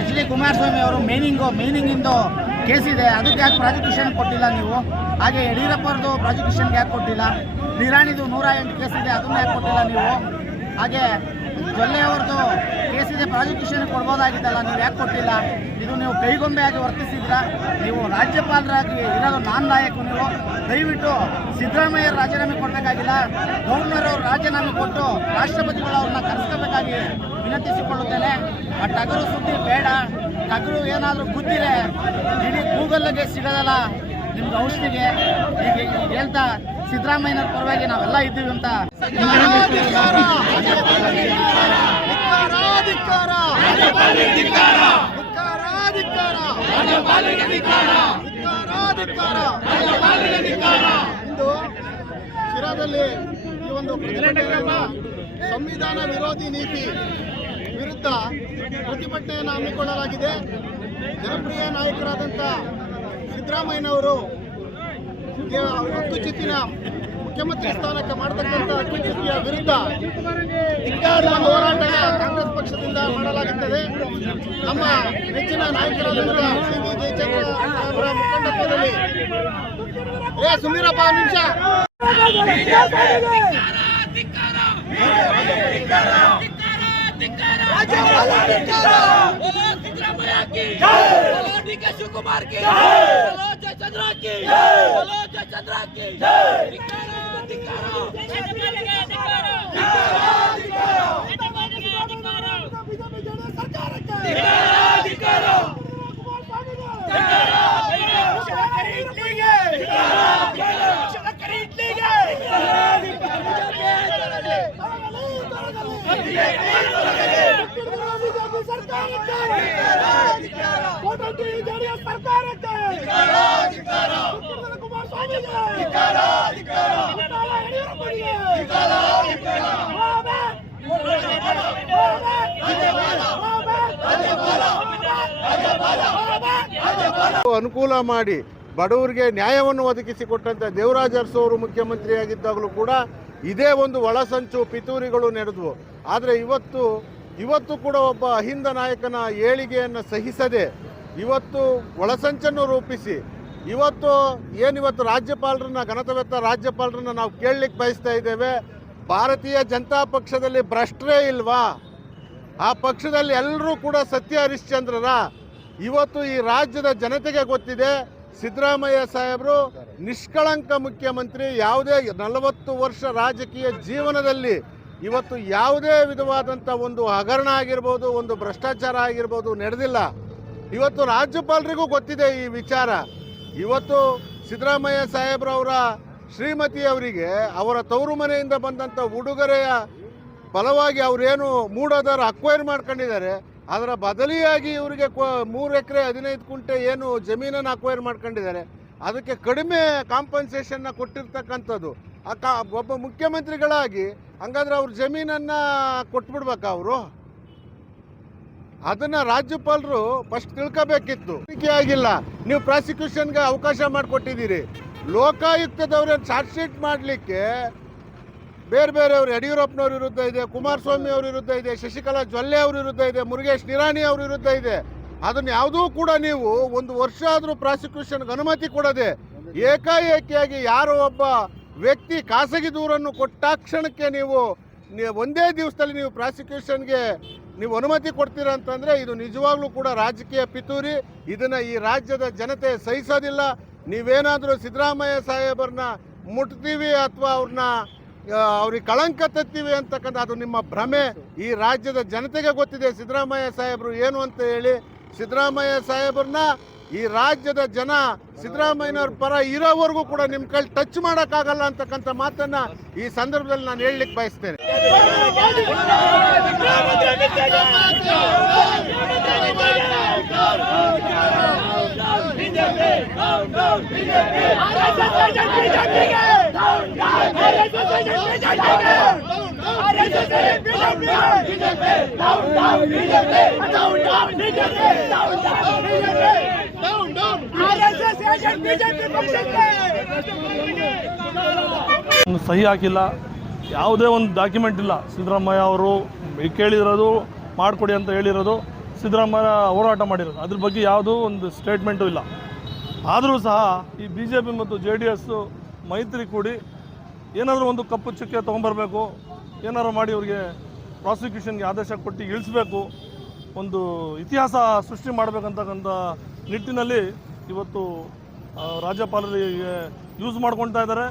H D Kumaraswamy ಅವರು ಮೀನಿಂಗಿಂದು case ಇದೆ, ಅದಕ್ಕೆ ಯಾಕೆ ಪ್ರಾಸಿಕ್ಯೂಷನ್ ಕೊಟ್ಟಿಲ್ಲ ನೀವು? ಹಾಗೆ ಯಡಿಯೂರಪ್ಪ ಅವ್ರದ್ದು ಪ್ರಾಸಿಕ್ಯೂಷನ್ಗೆ ಯಾಕೆ ಕೊಟ್ಟಿಲ್ಲ? ನಿರಾಣಿದು 108 ಕೇಸ್ ಇದೆ, ಅದನ್ನು ಯಾಕೆ ಕೊಟ್ಟಿಲ್ಲ ನೀವು? ಹಾಗೆ ಜೊಲ್ಲೆ ಅವ್ರದ್ದು ಕೇಸ್ ಇದೆ, ಪ್ರಾಸಿಕ್ಯೂಷನ್ ಕೊಡ್ಬೋದಾಗಿದ್ದಲ್ಲ, ನೀವು ಯಾಕೆ ಕೊಟ್ಟಿಲ್ಲ? ಇದು ನೀವು ಕೈಗೊಂಬೆಯಾಗಿ ವರ್ತಿಸಿದ್ರ. ನೀವು ರಾಜ್ಯಪಾಲರಾಗಿ ಇರೋದು ನಾನ್ ಲಾಯಕು. ನೀವು ದಯವಿಟ್ಟು ಸಿದ್ದರಾಮಯ್ಯ ರಾಜೀನಾಮೆ ಕೊಡಬೇಕಾಗಿಲ್ಲ, ಗವರ್ನರ್ ಅವರು ರಾಜೀನಾಮೆ ಕೊಟ್ಟು ರಾಷ್ಟ್ರಪತಿಗಳು ಅವ್ರನ್ನ ಕರೆಸ್ಕೋಬೇಕಾಗಿ ವಿನಂತಿಸಿಕೊಳ್ಳುತ್ತೇನೆ. ಆ ಟಗರು ಸುದ್ದಿ ಬೇಡ. ಟಗರು ಏನಾದರೂ ಗುದ್ದಿರೆ ಇಡೀ ಗೂಗಲ್ಗೆ ಸಿಗೋದಲ್ಲ ನಿಮ್ಗೆ ಔಷಧಿಗೆ. ಈಗ ಹೇಳ್ತಾ ಸಿದ್ದರಾಮಯ್ಯನವ್ರ ಪರವಾಗಿ ನಾವೆಲ್ಲ ಇದ್ದೀವಿ ಅಂತ. ಇಂದು ಶಿರಾದಲ್ಲಿ ಈ ಒಂದು ಸಂವಿಧಾನ ವಿರೋಧಿ ನೀತಿ ವಿರುದ್ಧ ಪ್ರತಿಭಟನೆಯನ್ನು ಹಮ್ಮಿಕೊಳ್ಳಲಾಗಿದೆ. ಜನಪ್ರಿಯ ನಾಯಕರಾದಂಥ ಸಿದ್ದರಾಮಯ್ಯನವರು ಹಕ್ಕುಚ್ಯುತಿನ ಮುಖ್ಯಮಂತ್ರಿ ಸ್ಥಾನಕ್ಕೆ ಮಾಡತಕ್ಕಂಥ ಹಕ್ಕುಚ್ಯುತಿಯ ವಿರುದ್ಧ ಹೋರಾಟ ಕಾಂಗ್ರೆಸ್ ಪಕ್ಷದಿಂದ ಮಾಡಲಾಗುತ್ತದೆ. ನಮ್ಮ ನೆಚ್ಚಿನ ನಾಯಕರಾದಂಥ ಸಿ.ವಿ. ಜಯಚಂದ್ರ ಅವರ ಮುಖಂಡತ್ವದಲ್ಲಿ ಸುಮೀರಪ್ಪ ನಿಮಿಷ शिवकुमार की जयचंद्र की जयचंद्र की ಅನುಕೂಲ ಮಾಡಿ ಬಡವರಿಗೆ ನ್ಯಾಯವನ್ನು ಒದಗಿಸಿಕೊಟ್ಟಂತ ದೇವರಾಜ ಅರಸು ಅವರು ಮುಖ್ಯಮಂತ್ರಿಯಾಗಿದ್ದಾಗಲೂ ಕೂಡ ಇದೇ ಒಂದು ಒಳಸಂಚು ಪಿತೂರಿಗಳು ನಡೆದವು. ಆದರೆ ಇವತ್ತು ಕೂಡ ಒಬ್ಬ ಅಹಿಂದ ನಾಯಕನ ಏಳಿಗೆಯನ್ನು ಸಹಿಸದೆ ಇವತ್ತು ಒಳಸಂಚನ್ನು ರೂಪಿಸಿ ಇವತ್ತು ರಾಜ್ಯಪಾಲರನ್ನ ಘನತೆವೆತ್ತ ರಾಜ್ಯಪಾಲರನ್ನ ನಾವು ಕೇಳಲಿಕ್ಕೆ ಬಯಸ್ತಾ ಇದ್ದೇವೆ. ಭಾರತೀಯ ಜನತಾ ಪಕ್ಷದಲ್ಲಿ ಭ್ರಷ್ಟರೇ ಇಲ್ವಾ? ಆ ಪಕ್ಷದಲ್ಲಿ ಎಲ್ಲರೂ ಕೂಡ ಸತ್ಯ ಹರಿಶ್ಚಂದ್ರರ. ಇವತ್ತು ಈ ರಾಜ್ಯದ ಜನತೆಗೆ ಗೊತ್ತಿದೆ, ಸಿದ್ದರಾಮಯ್ಯ ಸಾಹೇಬರು ನಿಷ್ಕಳಂಕ ಮುಖ್ಯಮಂತ್ರಿ. ಯಾವುದೇ 40 ವರ್ಷ ರಾಜಕೀಯ ಜೀವನದಲ್ಲಿ ಇವತ್ತು ಯಾವುದೇ ವಿಧವಾದಂಥ ಒಂದು ಹಗರಣ ಆಗಿರ್ಬೋದು, ಒಂದು ಭ್ರಷ್ಟಾಚಾರ ಆಗಿರ್ಬೋದು ನಡೆದಿಲ್ಲ. ಇವತ್ತು ರಾಜ್ಯಪಾಲರಿಗೂ ಗೊತ್ತಿದೆ ಈ ವಿಚಾರ. ಇವತ್ತು ಸಿದ್ದರಾಮಯ್ಯ ಸಾಹೇಬ್ರವರ ಶ್ರೀಮತಿಯವರಿಗೆ ಅವರ ತವರು ಮನೆಯಿಂದ ಬಂದಂಥ ಉಡುಗೊರೆಯ ಫಲವಾಗಿ ಅವರೇನು ಮೂಡೋದರ ಅಕ್ವೈರ್ ಮಾಡ್ಕೊಂಡಿದ್ದಾರೆ, ಅದರ ಬದಲಿಯಾಗಿ ಇವರಿಗೆ 3 ಎಕರೆ 15 ಗುಂಟೆ ಏನು ಜಮೀನನ್ನು ಅಕ್ವೈರ್ ಮಾಡ್ಕೊಂಡಿದ್ದಾರೆ. ಅದಕ್ಕೆ ಕಡಿಮೆ ಕಾಂಪನ್ಸೇಷನ್ನ ಕೊಟ್ಟಿರ್ತಕ್ಕಂಥದ್ದು. ಒಬ್ಬ ಮುಖ್ಯಮಂತ್ರಿಗಳಾಗಿ ಹಂಗಾದ್ರೆ ಅವ್ರ ಜಮೀನನ್ನು ಕೊಟ್ಬಿಡ್ಬೇಕಾ ಅವರು? ಅದನ್ನ ರಾಜ್ಯಪಾಲರು ಫಸ್ಟ್ ತಿಳ್ಕೋಬೇಕಿತ್ತು. ಆಗಿಲ್ಲ, ನೀವು ಪ್ರಾಸಿಕ್ಯೂಷನ್ಗೆ ಅವಕಾಶ ಮಾಡಿಕೊಟ್ಟಿದ್ದೀರಿ. ಲೋಕಾಯುಕ್ತದವ್ರ ಚಾರ್ಜ್ ಶೀಟ್ ಮಾಡಲಿಕ್ಕೆ ಬೇರೆಯವರು ಯಡಿಯೂರಪ್ಪನವ್ರ ವಿರುದ್ಧ ಇದೆ, ಕುಮಾರಸ್ವಾಮಿ ಅವ್ರ ವಿರುದ್ಧ ಇದೆ, ಶಶಿಕಲಾ ಜೊಲ್ಲೆ ಅವ್ರ ವಿರುದ್ಧ ಇದೆ, ಮುರುಗೇಶ್ ನಿರಾಣಿ ಅವ್ರ ವಿರುದ್ಧ ಇದೆ. ಅದನ್ನ ಯಾವುದೂ ಕೂಡ ನೀವು 1 ವರ್ಷ ಆದರೂ ಪ್ರಾಸಿಕ್ಯೂಷನ್ಗೆ ಅನುಮತಿ ಕೊಡದೆ ಏಕಾಏಕಿಯಾಗಿ ಯಾರೋ ಒಬ್ಬ ವ್ಯಕ್ತಿ ಖಾಸಗಿ ದೂರನ್ನು ಕೊಟ್ಟಾಕ್ಷಣಕ್ಕೆ ನೀವು ಒಂದೇ ದಿವಸದಲ್ಲಿ ನೀವು ಪ್ರಾಸಿಕ್ಯೂಷನ್ಗೆ ನೀವು ಅನುಮತಿ ಕೊಡ್ತೀರಾ ಅಂತಂದರೆ ಇದು ನಿಜವಾಗ್ಲೂ ಕೂಡ ರಾಜಕೀಯ ಪಿತೂರಿ. ಇದನ್ನು ಈ ರಾಜ್ಯದ ಜನತೆ ಸಹಿಸೋದಿಲ್ಲ. ನೀವೇನಾದರೂ ಸಿದ್ದರಾಮಯ್ಯ ಸಾಹೇಬರನ್ನ ಮುಟ್ತೀವಿ ಅಥವಾ ಅವ್ರಿಗೆ ಕಳಂಕ ತತ್ತೀವಿ ಅಂತಕ್ಕಂಥ ಅದು ನಿಮ್ಮ ಭ್ರಮೆ. ಈ ರಾಜ್ಯದ ಜನತೆಗೆ ಗೊತ್ತಿದೆ ಸಿದ್ದರಾಮಯ್ಯ ಸಾಹೇಬರು ಏನು ಅಂತ ಹೇಳಿ. ಸಿದ್ದರಾಮಯ್ಯ ಸಾಹೇಬರನ್ನ ಈ ರಾಜ್ಯದ ಜನ ಸಿದ್ದರಾಮಯ್ಯನವ್ರ ಪರ ಇರೋವರೆಗೂ ಕೂಡ ನಿಮ್ಮ ಕೈ ಟಚ್ ಮಾಡೋಕ್ಕಾಗಲ್ಲ ಅಂತಕ್ಕಂಥ ಮಾತನ್ನ ಈ ಸಂದರ್ಭದಲ್ಲಿ ನಾನು ಹೇಳಲಿಕ್ಕೆ ಬಯಸ್ತೇನೆ. ಸಹಿ ಹಾಕಿಲ್ಲ, ಯಾವುದೇ ಒಂದು ಡಾಕ್ಯುಮೆಂಟ್ ಇಲ್ಲ. ಸಿದ್ದರಾಮಯ್ಯ ಅವರು ಕೇಳಿರೋದು ಮಾಡಿಕೊಡಿ ಅಂತ ಹೇಳಿರೋದು, ಸಿದ್ದರಾಮಯ್ಯ ಹೋರಾಟ ಮಾಡಿರೋದು, ಅದ್ರ ಬಗ್ಗೆ ಯಾವುದೂ ಒಂದು ಸ್ಟೇಟ್ಮೆಂಟು ಇಲ್ಲ. ಆದರೂ ಸಹ ಈ BJP ಮತ್ತು JDS ಮೈತ್ರಿ ಕೂಡಿ ಏನಾದರೂ ಒಂದು ಕಪ್ಪು ಚುಕ್ಕೆ ತೊಗೊಂಬರ್ಬೇಕು, ಏನಾದ್ರು ಮಾಡಿ ಅವ್ರಿಗೆ ಪ್ರಾಸಿಕ್ಯೂಷನ್ಗೆ ಆದೇಶ ಕೊಟ್ಟು ಇಳಿಸ್ಬೇಕು, ಒಂದು ಇತಿಹಾಸ ಸೃಷ್ಟಿ ಮಾಡಬೇಕಂತಕ್ಕಂಥ ನಿಟ್ಟಿನಲ್ಲಿ ಇವತ್ತು ರಾಜ್ಯಪಾಲರಿಗೆ ಯೂಸ್ ಮಾಡ್ಕೊಳ್ತಾ ಇದ್ದಾರೆ.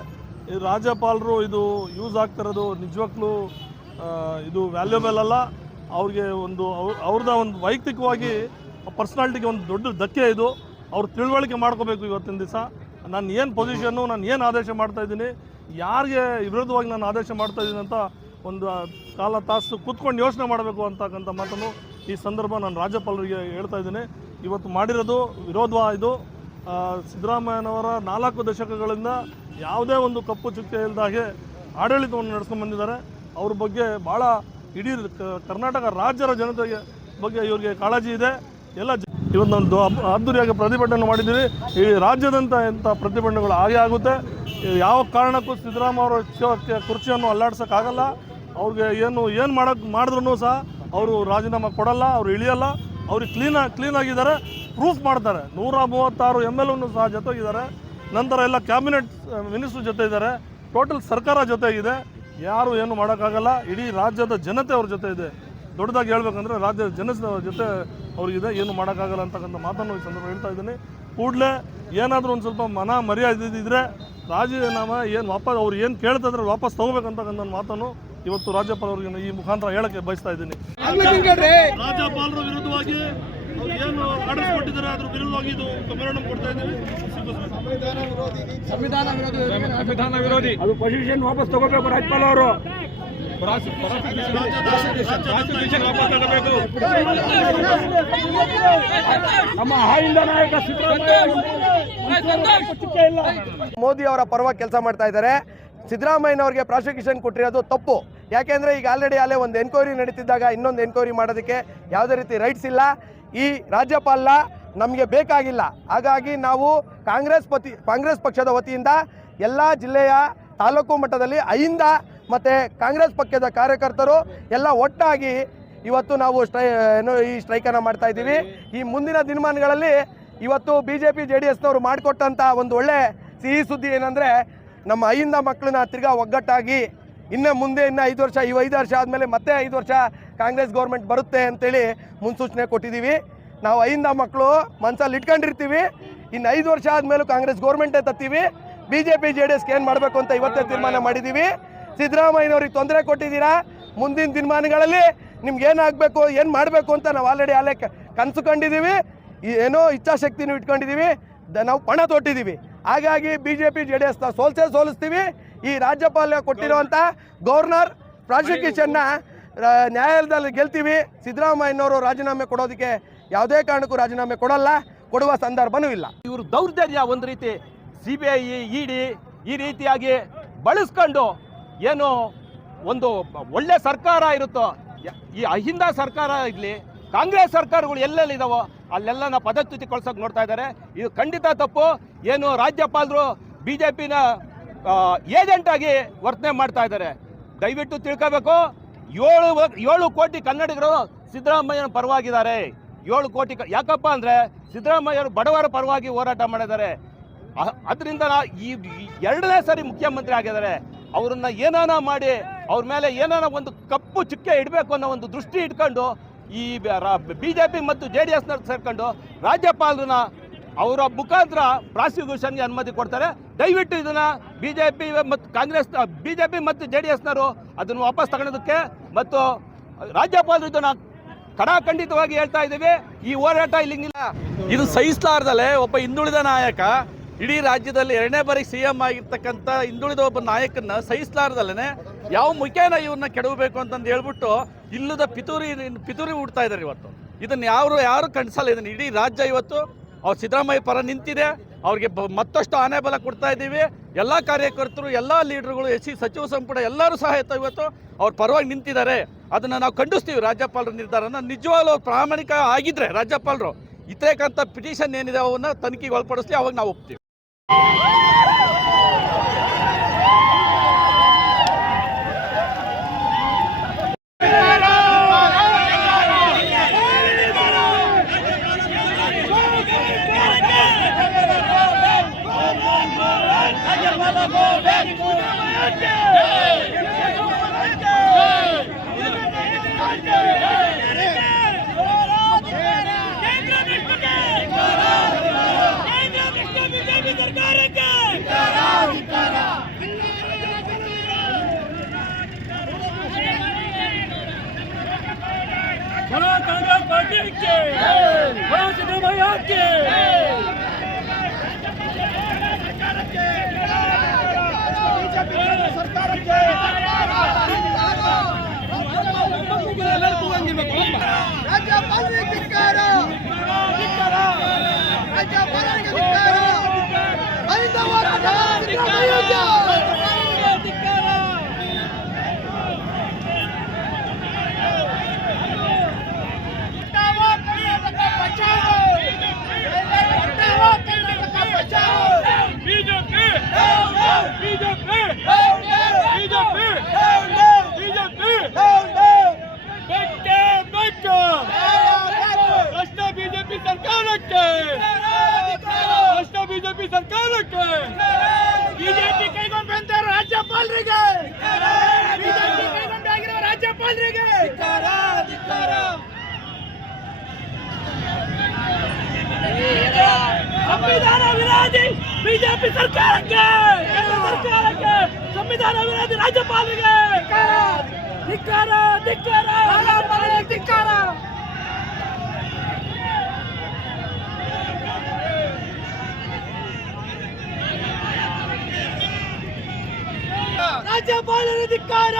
ಈ ರಾಜ್ಯಪಾಲರು ಇದು ಯೂಸ್ ಆಗ್ತಿರೋದು ನಿಜವಾಗ್ಲೂ ಇದು ವ್ಯಾಲ್ಯೂಬಲ್ ಅಲ್ಲ. ಅವ್ರಿಗೆ ಒಂದು ಅವ್ರದ್ದು ಒಂದು ವೈಯಕ್ತಿಕವಾಗಿ ಪರ್ಸ್ನಾಲಿಟಿಗೆ ಒಂದು ದೊಡ್ಡ ಧಕ್ಕೆ ಇದು. ಅವ್ರು ತಿಳುವಳಿಕೆ ಮಾಡ್ಕೋಬೇಕು. ಇವತ್ತಿನ ದಿವಸ ನಾನು ಏನು ಪೊಸಿಷನ್ನು, ನಾನು ಏನು ಆದೇಶ ಮಾಡ್ತಾಯಿದ್ದೀನಿ, ಯಾರಿಗೆ ವಿರುದ್ಧವಾಗಿ ನಾನು ಆದೇಶ ಮಾಡ್ತಾಯಿದ್ದೀನಿ ಅಂತ ಒಂದು ಕಾಲ ತಾಸು ಕೂತ್ಕೊಂಡು ಯೋಚನೆ ಮಾಡಬೇಕು ಅಂತಕ್ಕಂಥ ಮಾತನ್ನು ಈ ಸಂದರ್ಭ ನಾನು ರಾಜ್ಯಪಾಲರಿಗೆ ಹೇಳ್ತಾ ಇದ್ದೀನಿ. ಇವತ್ತು ಮಾಡಿರೋದು ವಿರೋಧ. ಇದು ಸಿದ್ದರಾಮಯ್ಯನವರ 4 ದಶಕಗಳಿಂದ ಯಾವುದೇ ಒಂದು ಕಪ್ಪು ಚುಕ್ಕೆ ಇಲ್ಲದಾಗೆ ಆಡಳಿತವನ್ನು ನಡೆಸ್ಕೊಂಡು ಬಂದಿದ್ದಾರೆ. ಅವ್ರ ಬಗ್ಗೆ ಭಾಳ ಇಡೀ ಕರ್ನಾಟಕ ರಾಜ್ಯದ ಜನತೆಗೆ ಬಗ್ಗೆ ಇವ್ರಿಗೆ ಕಾಳಜಿ ಇದೆ. ಎಲ್ಲ ಇವತ್ತೊಂದು ಅದ್ದೂರಿಯಾಗಿ ಪ್ರತಿಭಟನೆ ಮಾಡಿದ್ದೀವಿ. ಈ ರಾಜ್ಯದಂಥ ಎಂಥ ಪ್ರತಿಭಟನೆಗಳು ಆಗೇ ಆಗುತ್ತೆ. ಯಾವ ಕಾರಣಕ್ಕೂ ಸಿದ್ದರಾಮಯ್ಯ ಅವರ ಕುರ್ಚಿಯನ್ನು ಅಲ್ಲಾಡ್ಸೋಕ್ಕಾಗಲ್ಲ. ಅವ್ರಿಗೆ ಏನು ಮಾಡಿದ್ರೂ ಸಹ ಅವರು ರಾಜೀನಾಮೆ ಕೊಡಲ್ಲ, ಅವರು ಇಳಿಯಲ್ಲ. ಅವ್ರಿಗೆ ಕ್ಲೀನಾಗಿದ್ದಾರೆ, ಪ್ರೂಫ್ ಮಾಡ್ತಾರೆ. 136 MLA ಸಹ ಜೊತೆಗಿದ್ದಾರೆ. ನಂತರ ಎಲ್ಲ ಕ್ಯಾಬಿನೆಟ್ ಮಿನಿಸ್ಟ್ರ್ ಜೊತೆ ಇದ್ದಾರೆ. ಟೋಟಲ್ ಸರ್ಕಾರ ಜೊತೆಗಿದೆ. ಯಾರು ಏನು ಮಾಡೋಕ್ಕಾಗಲ್ಲ. ಇಡೀ ರಾಜ್ಯದ ಜನತೆ ಅವ್ರ ಜೊತೆ ಇದೆ. ದೊಡ್ಡದಾಗಿ ಹೇಳ್ಬೇಕಂದ್ರೆ ರಾಜ್ಯದ ಜನತೆ ಜೊತೆ ಅವ್ರಿಗಿದೆ. ಏನು ಮಾಡೋಕ್ಕಾಗಲ್ಲ ಅಂತಕ್ಕಂಥ ಮಾತನ್ನು ಈ ಸಂದರ್ಭ ಹೇಳ್ತಾ ಇದ್ದೀನಿ. ಕೂಡಲೇ ಏನಾದರೂ ಒಂದು ಸ್ವಲ್ಪ ಮರ್ಯಾದೆ ಇದ್ದರೆ ರಾಜೀನಾಮೆ ವಾಪಸ್ ಅವ್ರು ಏನು ಕೇಳ್ತಿದ್ರೆ ವಾಪಸ್ ತೊಗೋಬೇಕಂತಕ್ಕಂಥ ಮಾತನ್ನು ಇವತ್ತು ರಾಜ್ಯಪಾಲರಿಗೆ ಈ ಮುಖಾಂತರ ಹೇಳಕ್ಕೆ ಬಯಸ್ತಾ ಇದ್ದೀನಿ. ರಾಜ್ಯಪಾಲರ ವಿರುದ್ಧವಾಗಿ ಅವ್ರು ಏನು ಆರ್ಡರ್ಸ್ ಕೊಟ್ಟಿದ್ದಾರೆ ಅದ್ರ ವಿರುದ್ಧವಾಗಿ ಇದು ಮೆಮೊರಾಂಡಮ್ ಕೊಡ್ತಾ ಇದ್ದೀವಿ. ಸಂವಿಧಾನ ವಿರೋಧಿ ಅದು ಪೊಸಿಷನ್ ವಾಪಸ್ ತಗೋಬೇಕು. ರಾಜ್ಯಪಾಲ ಅವರು ನಮ್ಮ ಹಾಯಿಂದ ನಾಯಕ ಮೋದಿ ಅವರ ಪರವಾಗಿ ಕೆಲಸ ಮಾಡ್ತಾ ಇದ್ದಾರೆ. ಸಿದ್ದರಾಮಯ್ಯನವ್ರಿಗೆ ಪ್ರಾಸಿಕ್ಯೂಷನ್ ಕೊಟ್ಟಿರೋದು ತಪ್ಪು. ಯಾಕೆಂದರೆ ಈಗ ಆಲ್ರೆಡಿ ಅಲ್ಲೇ ಒಂದು ಎನ್ಕ್ವೈರಿ ನಡೀತಿದ್ದಾಗ ಇನ್ನೊಂದು ಎನ್ಕ್ವೈರಿ ಮಾಡೋದಕ್ಕೆ ಯಾವುದೇ ರೀತಿ ರೈಟ್ಸ್ ಇಲ್ಲ. ಈ ರಾಜ್ಯಪಾಲ ನಮಗೆ ಬೇಕಾಗಿಲ್ಲ. ಹಾಗಾಗಿ ನಾವು ಕಾಂಗ್ರೆಸ್ ಪಕ್ಷದ ವತಿಯಿಂದ ಎಲ್ಲ ಜಿಲ್ಲೆಯ ತಾಲೂಕು ಮಟ್ಟದಲ್ಲಿ ಅಹಿಂದ ಮತ್ತು ಕಾಂಗ್ರೆಸ್ ಪಕ್ಷದ ಕಾರ್ಯಕರ್ತರು ಎಲ್ಲ ಒಟ್ಟಾಗಿ ಇವತ್ತು ನಾವು ಈ ಸ್ಟ್ರೈಕನ್ನು ಮಾಡ್ತಾ ಇದ್ದೀವಿ. ಈ ಮುಂದಿನ ದಿನಮಾನಗಳಲ್ಲಿ ಇವತ್ತು BJP JDSನವರು ಮಾಡಿಕೊಟ್ಟಂಥ ಒಂದು ಒಳ್ಳೆ ಸಿಹಿ ಸುದ್ದಿ ಏನಂದರೆ, ನಮ್ಮ ಅಹಿಂದ ಮಕ್ಕಳನ್ನ ತಿರ್ಗಾ ಒಗ್ಗಟ್ಟಾಗಿ ಮುಂದೆ 5 ವರ್ಷ, ಈ 5 ವರ್ಷ ಆದಮೇಲೆ ಮತ್ತೆ 5 ವರ್ಷ ಕಾಂಗ್ರೆಸ್ ಗೌರ್ಮೆಂಟ್ ಬರುತ್ತೆ ಅಂತೇಳಿ ಮುನ್ಸೂಚನೆ ಕೊಟ್ಟಿದ್ದೀವಿ. ನಾವು ಅಹಿಂದ ಮಕ್ಕಳು ಮನಸ್ಸಲ್ಲಿ ಇಟ್ಕೊಂಡಿರ್ತೀವಿ. ಇನ್ನು 5 ವರ್ಷ ಆದಮೇಲೂ ಕಾಂಗ್ರೆಸ್ ಗೌರ್ಮೆಂಟೇ ತತ್ತೀವಿ. BJP JDSಗೆ ಏನು ಮಾಡಬೇಕು ಅಂತ ಇವತ್ತೇ ತೀರ್ಮಾನ ಮಾಡಿದ್ದೀವಿ. ಸಿದ್ದರಾಮಯ್ಯನವ್ರಿಗೆ ತೊಂದರೆ ಕೊಟ್ಟಿದ್ದೀರಾ. ಮುಂದಿನ ದಿನಮಾನಗಳಲ್ಲಿ ನಿಮ್ಗೆ ಏನಾಗಬೇಕು, ಏನು ಮಾಡಬೇಕು ಅಂತ ನಾವು ಆಲ್ರೆಡಿ ಅಲ್ಲೇ ಕನಸು ಕಂಡಿದ್ದೀವಿ. ಏನೋ ಇಚ್ಛಾಶಕ್ತಿನೂ ಇಟ್ಕೊಂಡಿದ್ದೀವಿ. ನಾವು ಪಣ ತೊಟ್ಟಿದ್ದೀವಿ. ಹಾಗಾಗಿ BJP JDSನ ಸೋಲಿಸ್ತೀವಿ. ಈ ರಾಜ್ಯಪಾಲ ಕೊಟ್ಟಿರುವಂಥ ಗವರ್ನರ್ ಪ್ರಾಸಿಕ್ಯೂಷನ್ನ ನ್ಯಾಯಾಲಯದಲ್ಲಿ ಗೆಲ್ತೀವಿ. ಸಿದ್ದರಾಮಯ್ಯನವರು ರಾಜೀನಾಮೆ ಕೊಡೋದಕ್ಕೆ ಯಾವುದೇ ಕಾರಣಕ್ಕೂ ರಾಜೀನಾಮೆ ಕೊಡುವ ಸಂದರ್ಭನೂ ಇಲ್ಲ. ಇವರು ದೌರ್ಜನ್ಯ ಒಂದು ರೀತಿ CBI ED ಈ ರೀತಿಯಾಗಿ ಬಳಸ್ಕೊಂಡು ಏನು ಒಂದು ಒಳ್ಳೆ ಸರ್ಕಾರ ಇರುತ್ತೋ, ಈ ಅಹಿಂದ ಸರ್ಕಾರ ಇರಲಿ, ಕಾಂಗ್ರೆಸ್ ಸರ್ಕಾರಗಳು ಎಲ್ಲೆಲ್ಲಿದ್ದಾವೋ ಅಲ್ಲೆಲ್ಲ ನಾವು ಪದಚ್ಯುತಿ ಕಳ್ಸೋಕೆ ನೋಡ್ತಾ ಇದ್ದಾರೆ. ಇದು ಖಂಡಿತ ತಪ್ಪು. ಏನು ರಾಜ್ಯಪಾಲರು BJPನ ಏಜೆಂಟ್ ಆಗಿ ವರ್ತನೆ ಮಾಡ್ತಾ ಇದ್ದಾರೆ. ದಯವಿಟ್ಟು ತಿಳ್ಕೋಬೇಕು. 7 ಕೋಟಿ ಕನ್ನಡಿಗರು ಸಿದ್ದರಾಮಯ್ಯನ ಪರವಾಗಿದ್ದಾರೆ. 7 ಕೋಟಿ ಯಾಕಪ್ಪ ಅಂದರೆ ಸಿದ್ದರಾಮಯ್ಯರು ಬಡವರ ಪರವಾಗಿ ಹೋರಾಟ ಮಾಡಿದ್ದಾರೆ. ಅದರಿಂದ ಈ 2ನೇ ಸರಿ ಮುಖ್ಯಮಂತ್ರಿ ಆಗಿದ್ದಾರೆ. ಅವ್ರನ್ನ ಏನಾನ ಮಾಡಿ ಅವ್ರ ಮೇಲೆ ಏನಾನ ಒಂದು ಕಪ್ಪು ಚುಕ್ಕೆ ಇಡಬೇಕು ಅನ್ನೋ ಒಂದು ದೃಷ್ಟಿ ಇಟ್ಕೊಂಡು ಈ BJP ಮತ್ತು JDSನವ್ರು ಸೇರ್ಕೊಂಡು ರಾಜ್ಯಪಾಲರನ್ನ ಅವರ ಮುಖಾಂತರ ಪ್ರಾಸಿಕ್ಯೂಷನ್ಗೆ ಅನುಮತಿ ಕೊಡ್ತಾರೆ. ದಯವಿಟ್ಟು ಇದನ್ನ BJP ಮತ್ತು JDSನವರು ಅದನ್ನು ವಾಪಸ್ ತಗೊಳ್ಳೋದಕ್ಕೆ ಮತ್ತು ರಾಜ್ಯಪಾಲರು ಇದನ್ನ ಖಡಾಖಂಡಿತವಾಗಿ ಹೇಳ್ತಾ ಇದ್ದೀವಿ. ಈ ಹೋರಾಟ ಇಲ್ಲಿಂಗಿಲ್ಲ. ಇದು ಸಹಿಸಲಾರ್ದಲೆ ಒಬ್ಬ ಹಿಂದುಳಿದ ನಾಯಕ ಇಡೀ ರಾಜ್ಯದಲ್ಲಿ 2ನೇ ಬಾರಿ CM ಆಗಿರ್ತಕ್ಕಂಥ ಹಿಂದುಳಿದ ಒಬ್ಬ ನಾಯಕನ ಸಹಿಸಲಾರ್ದಲ್ಲೇ ಯಾವ ಮುಖೇನ ಇವ್ರನ್ನ ಕೆಡವಬೇಕು ಅಂತಂದು ಹೇಳ್ಬಿಟ್ಟು ಇಲ್ಲದ ಪಿತೂರಿ ಹುಡ್ತಾ ಇದ್ದಾರೆ. ಇವತ್ತು ಇದನ್ನು ಯಾರು ಖಂಡಿಸಲ್ಲ. ಇದನ್ನು ಇಡೀ ರಾಜ್ಯ ಇವತ್ತು ಅವ್ರು ಸಿದ್ದರಾಮಯ್ಯ ಪರ ನಿಂತಿದೆ. ಅವ್ರಿಗೆ ಮತ್ತಷ್ಟು ಆನೆ ಬಲ ಕೊಡ್ತಾ ಇದ್ದೀವಿ. ಎಲ್ಲ ಕಾರ್ಯಕರ್ತರು, ಎಲ್ಲ ಲೀಡರ್ಗಳು, SC ಸಚಿವ ಸಂಪುಟ ಎಲ್ಲರೂ ಸಹ ಇವತ್ತು ಅವ್ರ ಪರವಾಗಿ ನಿಂತಿದ್ದಾರೆ. ಅದನ್ನು ನಾವು ಖಂಡಿಸ್ತೀವಿ. ರಾಜ್ಯಪಾಲರ ನಿರ್ಧಾರನ ನಿಜವಾಗ್ಲೂ ಪ್ರಾಮಾಣಿಕ ಆಗಿದ್ರೆ ರಾಜ್ಯಪಾಲರು ಇತರೇಕಂತ ಪಿಟಿಷನ್ ಏನಿದೆ ಅವನ್ನ ತನಿಖೆಗೆ ಒಳಪಡಿಸ್ಲಿ, ಅವಾಗ ನಾವು ಒಪ್ತೀವಿ. ಕಾಂಗ್ರೆಸ್ ಪಾರ್ಟಿ ಸಿದ್ದರಾಮಯ್ಯ ಬಿಜೆಪಿ ಸರ್ಕಾರಕ್ಕೆ ಬಿಜೆಪಿ ಕೈಗೊಂಡ ರಾಜ್ಯಪಾಲರಿಗೆ ಬಿಜೆಪಿ ಕೈಗೊಂಡಾಗಿರುವ ರಾಜ್ಯಪಾಲರಿಗೆ ಸಂವಿಧಾನ ವಿರೋಧಿ ಬಿಜೆಪಿ ಸರ್ಕಾರಕ್ಕೆ ಸಂವಿಧಾನ ವಿರೋಧಿ ರಾಜ್ಯಪಾಲರಿಗೆ ಧಿಕ್ಕಾರ ಧಿಕ್ಕಾರ ಧಿಕ್ಕಾರ ರಾಜ್ಯಪಾಲರ ಧಿಕ್ಕಾರ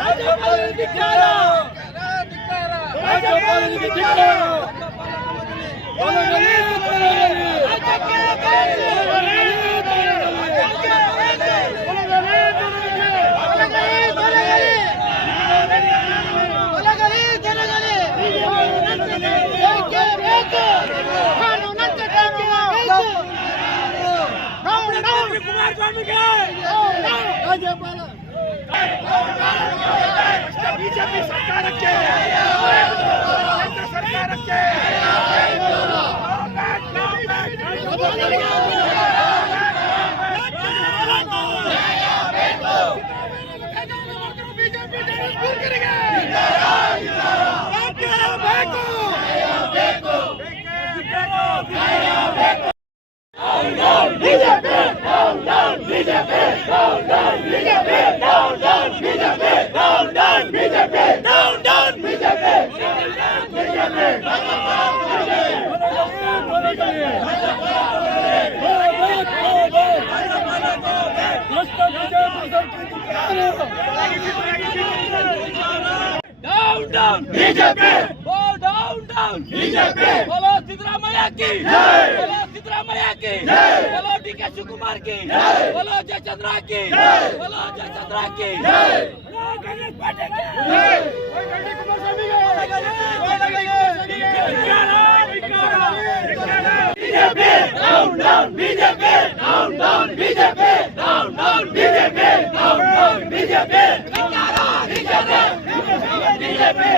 ರಾಜ್ಯಪಾಲರ ಧಿಕ್ಕಾರ ರಾಜ್ಯಪಾಲರಿಗೆ ಧಿಕ್ಕಾರ ಬಿಜೆಪಿ ಸರ್ಕಾರಕ್ಕೆ ಸರ್ಕಾರಕ್ಕೆ बीजेपी डाउन डाउन बीजेपी बोलो सिद्धरामैया की बोलो सिद्धरामैया की बोलो डीके शिवकुमार की बोलो जयचंद्रा की बोलो जयचंद्रा की कांग्रेस पार्टी की BJP down down BJP down down BJP down down BJP down down BJP BJP